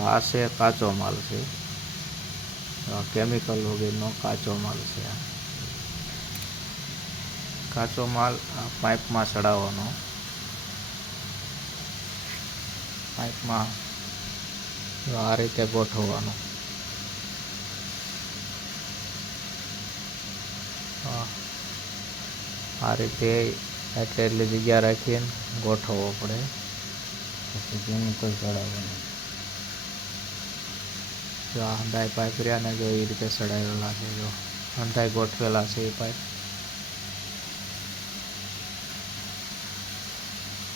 આ છે કાચો માલ છે. કેમિકલ વગેરેનો કાચો માલ છે આ. કાચો માલ પાઇપમાં ચડાવવાનો. પાઇપમાં આ રીતે ગોઠવવાનો. આ રીતે એટલે એટલી જગ્યા રાખીને ગોઠવવો પડે. પછી કેમિકલ ચડાવવાનું. જો આ હંધાઈ પાઇપ રહ્યા ને જો એ રીતે ચડાવેલા છે, જો હંધાઈ ગોઠવેલા છે એ પાઇપ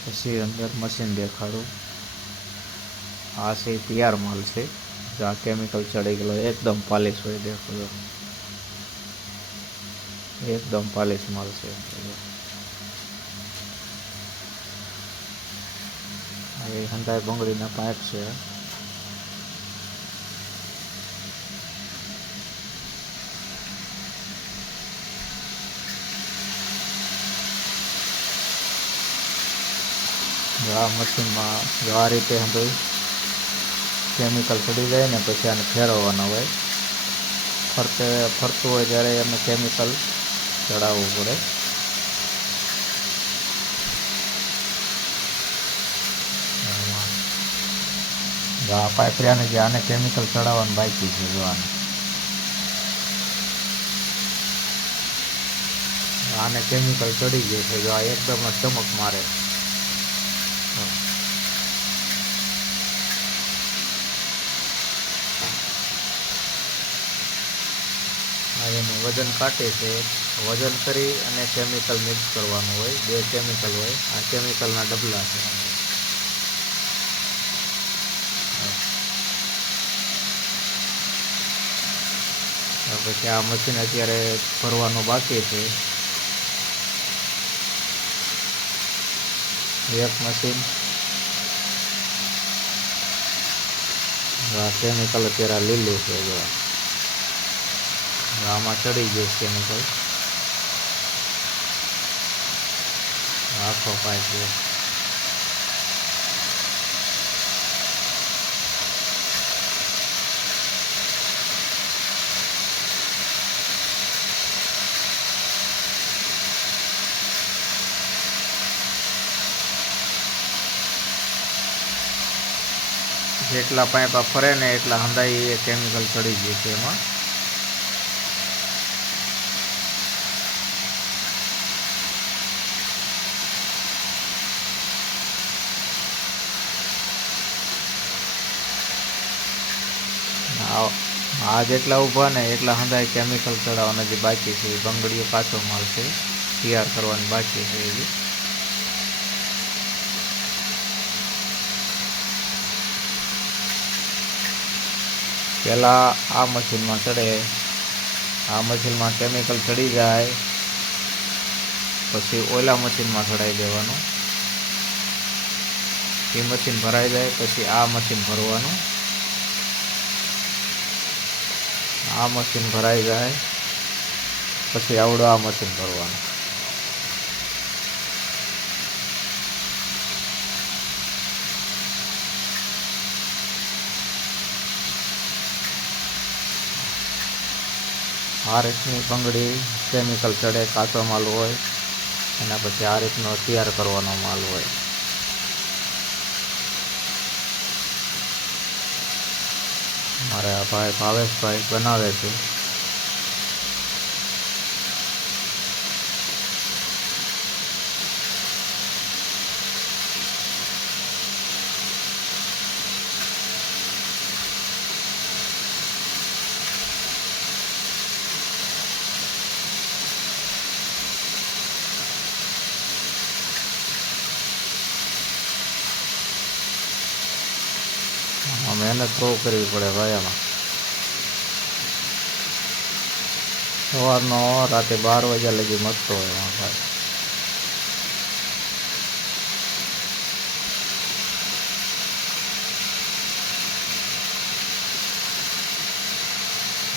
પછી અંદર મશીન દેખાડું. આ છે તૈયાર માલ છે. જો આ કેમિકલ ચડી ગયેલો, એકદમ પાલિશ હોય દેખો જો. એકદમ પાલિશ માલ છે. એ હંધાઈ બંગડીના પાઇપ છે. આ મશીનમાં જો આ રીતે કેમિકલ ચડી જાય ને પછી આને ફેરવવાના હોય. ફરતે, ફરતું હોય ત્યારે એમને કેમિકલ ચડાવવું પડે. જો આ પાઇપરિયાને જે આને કેમિકલ ચડાવવાનું બાકી છે, જો આને. આને કેમિકલ ચડી ગયું છે, જો આ એકદમ ચમક મારે. એનું વજન કાઢે છે. વજન કરી અને કેમિકલ મિક્સ કરવાનું હોય. બે કેમિકલ હોય. આ કેમિકલના ડબલા છે. પછી આ મશીન અત્યારે ભરવાનું બાકી છે. એક મશીન આ કેમિકલ અત્યારે લીલું છે. જો આ. આમાં ચડી જઈશ કેમિકલ આખો પાઇપ છે. જેટલા પાઇપા ફરે ને એટલા હંધાઈ કેમિકલ ચડી ગયું છે એમાં. આ જેટલા ઊભા ને એટલા હંધાય કેમિકલ ચડાવવાના જે બાકી છે, એ બંગડીઓ કાચો માલ છે તૈયાર કરવાની બાકી છે એ પહેલાં આ મશીનમાં ચડે, આ મશીનમાં કેમિકલ ચડી જાય, પછી ઓલા મશીનમાં ચડાવી દેવાનું. એ મશીન ભરાઈ જાય, પછી આ મશીન ભરવાનું. આ મશીન ભરાઈ જાય, પછી આવડો આ મશીન ભરવાનું. આ રીતની બંગડી કેમિકલ ચડે કાચો માલ હોય, એના પછી આ રીતનો તૈયાર કરવાનો માલ હોય. મારા ભાઈ ભાવેશભાઈ બનાવે છે. મહેનત બહુ કરવી પડે ભાઈ આમાં સવારનો રાતે બાર વાગ્યા લગી મસ્તો હોય ભાઈ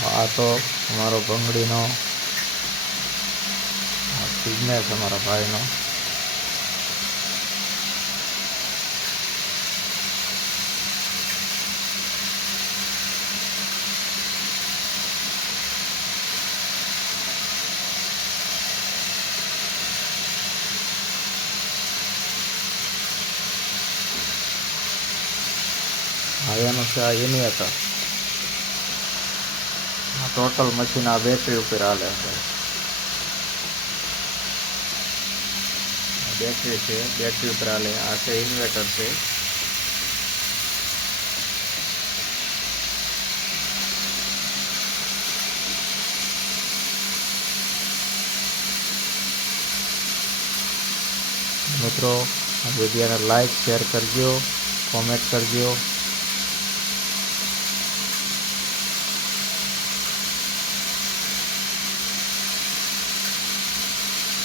આ તો અમારો બંગડીનો બિઝનેસ અમારા ભાઈનો એનું છે આ ઇન્વેટર આ ટોટલ મશીન આ બેટરી ઉપર હાલે છે આ બેટરી છે બેટરી ઉપર હાલે આ છે ઇન્વેટર છે મિત્રો આ વિડીયોને લાઈક શેર કરજો કોમેન્ટ કરજો